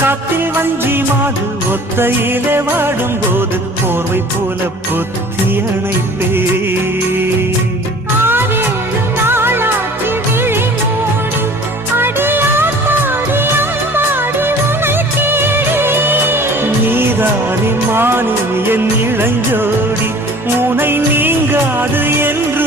காத்தில் வஞ்சி மாது ஒத்தையிலே வாடும் போது போர்வை போல பொத்தி அணைப்பே. நீதானே மானே என் இளஞ்சோடி, உனை நீங்காது என்று